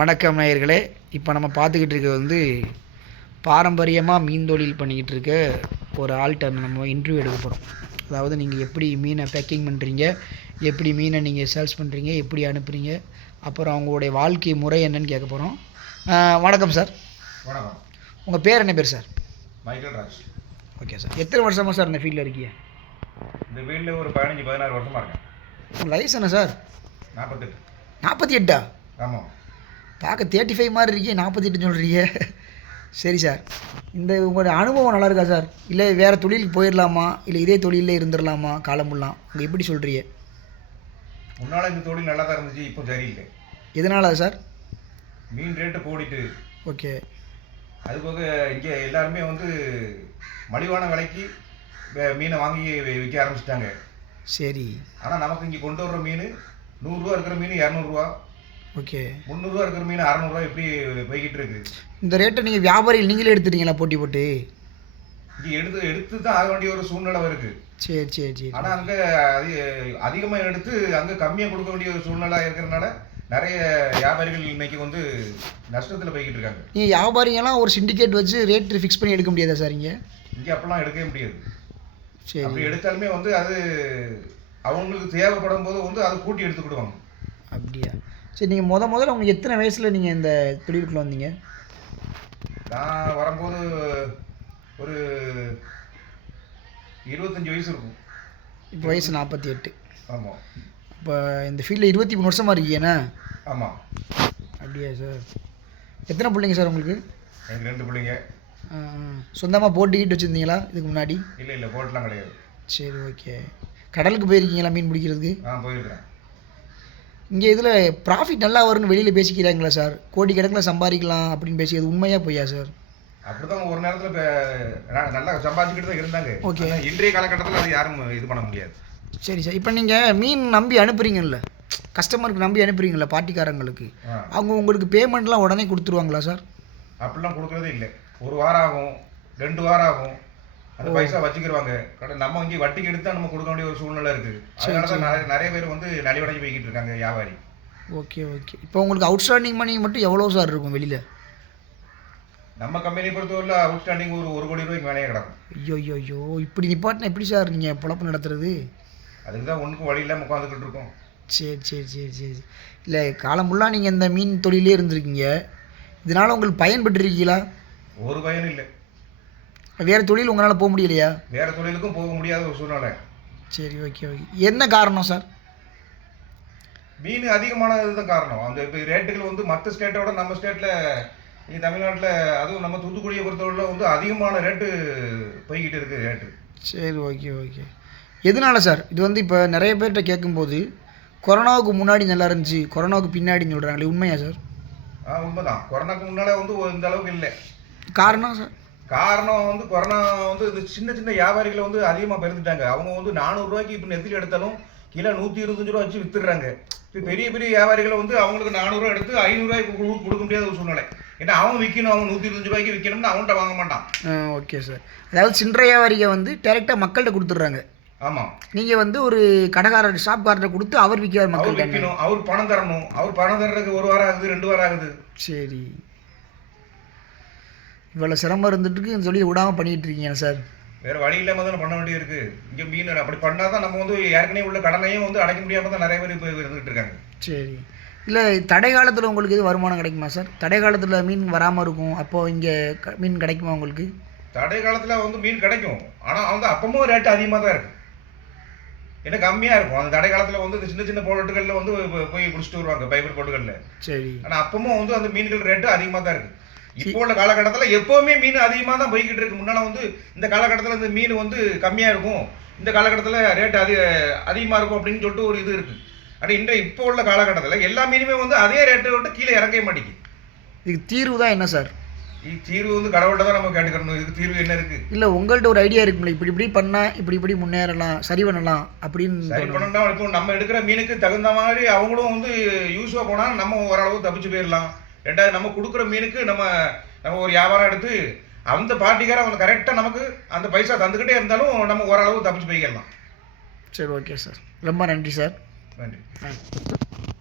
வணக்கம் நேயர்களே. இப்போ நம்ம பார்த்துக்கிட்டு இருக்கிறது பாரம்பரியமாக மீன் தொழில் பண்ணிக்கிட்டு இருக்க ஒரு ஆள்கிட்ட நம்ம இன்டர்வியூ எடுக்க போகிறோம். அதாவது நீங்கள் எப்படி மீனை பேக்கிங் பண்ணுறீங்க, எப்படி மீனை நீங்கள் சேல்ஸ் பண்ணுறீங்க, எப்படி அனுப்புகிறீங்க, அப்புறம் அவங்களுடைய வாழ்க்கை முறை என்னன்னு கேட்க போகிறோம். வணக்கம் சார். வணக்கம். உங்கள் பேர் என்ன பேர் sir? Michael Raj. Okay sir. எத்தனை வருஷமாக சார் இந்த ஃபீல்டில் இருக்கீங்க? இந்த ஃபீல்டில் ஒரு 15-16 வருஷமாக இருக்கேன். உங்கள் வயசு என்ன சார்? 48. 48ஆ? ஆமாம். பார்க்க 35 மாதிரி இருக்கீங்க, 48 சொல்கிறீங்க. சரி சார், இந்த உங்களோட அனுபவம் நல்லா இருக்கா சார்? இல்லை வேறு தொழிலுக்கு போயிடலாமா, இல்லை இதே தொழிலில் இருந்துடலாமா காலமுல்லாம்? உங்கள் எப்படி சொல்கிறீங்க? முன்னால் இந்த தொழில் நல்லா தான் இருந்துச்சு, இப்போ சரியில்லை. எதனால சார்? மீன் ரேட்டு கூடிட்டு. ஓகே. அதுபோக இங்கே எல்லாருமே மலிவான விலைக்கு மீனை வாங்கி விற்க ஆரம்பிச்சிட்டாங்க. சரி. ஆனால் நமக்கு இங்கே கொண்டு வர்ற மீன் 100 ரூபா இருக்கிற மீன் 200 ரூபா. ஓகே. 300 ரூபா இருக்கிற மீன் 600 ரூபா இப்படி போய்கிட்டு இருக்கு. இந்த ரேட்டை நீங்கள் வியாபாரிகள் நீங்களே எடுத்துட்டீங்களா போட்டி போட்டு? இங்கே எடுத்து தான் ஆக வேண்டிய ஒரு சூழ்நிலை இருக்குது. சரி சரி சரி. ஆனால் அங்கே அதிகமாக எடுத்து அங்கே கம்மியாக கொடுக்க வேண்டிய ஒரு சூழ்நிலை இருக்கிறனால நிறைய வியாபாரிகள் இன்னைக்கு நஷ்டத்தில் போய்கிட்டு இருக்காங்க. நீங்கள் வியாபாரிங்கெல்லாம் ஒரு சிண்டிகேட் வச்சு ரேட் ஃபிக்ஸ் பண்ணி எடுக்க முடியாதா சார்? இங்கே அப்படிலாம் எடுக்கவே முடியாது. சரி. அப்படி எடுத்தாலுமே அது அவங்களுக்கு தேவைப்படும் போது அதை கூட்டி எடுத்துக்கிடுவாங்க. அப்படியா? சரி. நீங்கள் முதல்ல உங்களுக்கு எத்தனை வயசில் நீங்கள் இந்த தொழிலுக்குள்ளே வந்தீங்க? நான் வரும்போது ஒரு 25 வயசு இருக்கும். இப்போ வயசு 48. ஆமாம். இப்போ இந்த ஃபீல்டில் 23 வருஷமாக இருக்கீங்கண்ணா? ஆமாம். அப்படியா சார்? எத்தனை பிள்ளைங்க சார் உங்களுக்கு? எனக்கு 2 பிள்ளைங்க. சொந்தமாக போட்டுக்கிட்டு வச்சுருந்தீங்களா இதுக்கு முன்னாடி? இல்லை போட்டெலாம் கிடையாது. சரி, ஓகே. கடலுக்கு போயிருக்கீங்களா மீன் பிடிக்கிறதுக்கு? போயிருக்கிறேன். இங்கே இதில் ப்ராஃபிட் நல்லா வரும்னு வெளியில் பேசிக்கிறாங்களா சார்? கோடி கணக்கில் சம்பாதிக்கலாம் அப்படின்னு பேசிக்கிறது உண்மையாக பொய்யா சார்? அப்படிதான் ஒரு நேரத்தில் நல்லா சம்பாதிச்சுக்கிட்டு தான் இருந்தாங்க. ஓகே. இன்றைய காலகட்டத்தில் அது யாரும் இது பண்ண முடியாது. சரி சார். இப்போ நீங்கள் மீன் நம்பி அனுப்புகிறீங்கல்ல, கஸ்டமருக்கு நம்பி அனுப்புகிறீங்களா பார்ட்டிக்காரங்களுக்கு, அவங்க உங்களுக்கு பேமெண்ட்லாம் உடனே கொடுத்துருவாங்களா சார்? அப்படிலாம் கொடுக்குறதே இல்லை. 1 வாரம் ஆகும், 2 வாரம் ஆகும். அந்த பைசா வச்சுக்கிடுவாங்க. நம்ம இங்கே வட்டிக்கு எடுத்தால் நம்ம கொடுக்க வேண்டிய ஒரு சூழ்நிலை இருக்குது. அதனால தான் நிறைய பேர் நலிவடைஞ்சு போய்கிட்டு இருக்காங்க வியாபாரி. Okay okay. இப்போ உங்களுக்கு அவுட்ஸ்டாண்டிங் மணி மட்டும் எவ்வளோ சார் இருக்கும் வெளியில்? நம்ம கம்பெனியை பொறுத்தவரை அவுட்ஸ்டாண்டிங் ஒரு 1 கோடி ரூபாய்க்கு மேலே கிடக்கும். ஐயோ, இப்படி நிப்பாட்டினா எப்படி சார் நீங்கள் பொழப்பு நடத்துறது? அதுக்கு தான் ஒன்றுக்கும் வழி இல்லாமல் உட்காந்துக்கிட்டு இருக்கோம். சரி சரி சரி சரி. இல்லை, காலம் ஃபுல்லாக நீங்கள் இந்த மீன் தொழிலே இருந்திருக்கீங்க, இதனால் உங்களுக்கு பயன்பட்டுருக்கீங்களா? ஒரு பயனும் இல்லை. வேறு தொழில் உங்களால் போக முடியலையா? வேறு தொழிலுக்கும் போக முடியாத ஒரு சூழ்நிலை. சரி, ஓகே ஓகே. என்ன காரணம் சார்? மீன் அதிகமானது தான் காரணம். அந்த இப்போ ரேட்டுகள் மற்ற ஸ்டேட்டை விட நம்ம ஸ்டேட்டில், இங்கே தமிழ்நாட்டில், அதுவும் நம்ம தூத்துக்குடியை பொறுத்தவரை அதிகமான ரேட்டு போய்கிட்டு இருக்குது ரேட்டு. சரி, ஓகே ஓகே. எதனால சார் இது? இப்போ நிறைய பேர்கிட்ட கேட்கும்போது கொரோனாவுக்கு முன்னாடி நல்லா இருந்துச்சு, கொரோனாவுக்கு பின்னாடின்னு சொல்கிறாங்களே, உண்மையா சார்? உண்மைதான். கொரோனாவுக்கு முன்னால் இந்த அளவுக்கு இல்லை. காரணம் சார்? காரணம் கொரோனா இது சின்ன சின்ன வியாபாரிகளை அதிகமாக பெருந்துட்டாங்க. அவங்க 400 ரூபாய்க்கு இப்போ நெத்திலி எடுத்தாலும் கிலோ 125 ரூபா வச்சு வித்துடுறாங்க. இப்போ பெரிய பெரிய வியாபாரிகளை அவங்களுக்கு 400 ரூபா எடுத்து 500 ரூபாய்க்கு கொடுக்க முடியாத ஒரு சூழ்நிலை. ஏன்னா அவங்க விற்கணும், அவங்க 125 ரூபாய்க்கு விற்கணும்னு அவன்கிட்ட வாங்க மாட்டான். Okay sir. அதாவது சில்லறை வியாபாரிக டேரெக்டாக மக்கள்கிட்ட கொடுத்துட்றாங்க. ஆமாம். நீங்கள் ஒரு கடைக்காரர் ஷாப்காரர்கிட்ட கொடுத்து அவர் விற்கிறார், மக்கள் விற்கணும், அவர் பணம் தரணும். அவர் பணம் தர்றதுக்கு 1 வாரம் ஆகுது, 2 வாரம் ஆகுது. சரி. இவ்வளோ சிரமம் இருந்துட்டு சொல்லி விடாமல் பண்ணிகிட்டு இருக்கீங்க சார்? வேறு வழி இல்லாமல் தானே பண்ண வேண்டியது இருக்குது. இங்கே மீன் அப்படி பண்ணால் தான் நம்ம ஏற்கனவே உள்ள கடனையும் அடைக்க முடியாமல் தான் நிறைய பேர் இப்போ இருந்துகிட்டு இருக்காங்க. சரி. இல்லை, தடை காலத்தில் உங்களுக்கு எது வருமானம் கிடைக்குமா சார்? தடை காலத்தில் மீன் வராமல் இருக்கும், அப்போது இங்கே மீன் கிடைக்குமா உங்களுக்கு? தடை காலத்தில் மீன் கிடைக்கும். ஆனால் அப்பவும் ரேட்டு அதிகமாக தான் இருக்குது. ஏன்னா கம்மியாக இருக்கும். அந்த தடை காலத்தில் சின்ன சின்ன போட்டுகளில் போய் குடிச்சிட்டு வருவாங்க, பைபர் போட்டுகளில். சரி. ஆனால் அப்பவும் அந்த மீன்கள் ரேட்டு அதிகமாக தான் இருக்குது. இப்போ உள்ள காலகட்டத்தில் எப்போவுமே மீன் அதிகமாக தான் போய்கிட்டு இருக்கு. முன்னால் இந்த காலகட்டத்தில் இந்த மீன் கம்மியாக இருக்கும், இந்த காலகட்டத்தில் ரேட்டு அதிகமாக இருக்கும் அப்படின்னு சொல்லிட்டு ஒரு இது இருக்குது. ஆனால் இப்போ உள்ள காலகட்டத்தில் எல்லா மீனுமே அதே ரேட்டை விட்டு கீழே இறங்க மாட்டேங்குது. இதுக்கு தீர்வு தான் என்ன சார்? தீர்வு கடவுள்கிட்ட தான் நம்ம கேட்டுக்கணும். இதுக்கு தீர்வு என்ன இருக்குது? இல்லை, உங்கள்கிட்ட ஒரு ஐடியா இருக்குல்ல, இப்படி பண்ணால் இப்படி முன்னேறலாம், சரி பண்ணலாம் அப்படின்னு. சரி பண்ணணும்னா இப்போ நம்ம எடுக்கிற மீனுக்கு தகுந்த மாதிரி அவங்களும் யூஸாக போனால் நம்ம ஓரளவு தப்பிச்சு போயிடலாம். ரெண்டாவது, நம்ம கொடுக்குற மீனுக்கு நம்ம ஒரு வியாபாரம் எடுத்து அந்த பார்ட்டிக்கார அவங்க கரெக்டாக நமக்கு அந்த பைசா தந்துக்கிட்டே இருந்தாலும் நம்ம ஓரளவு தப்பிச்சு போய்க்கலாம். சரி, ஓகே சார். ரொம்ப நன்றி சார். நன்றி.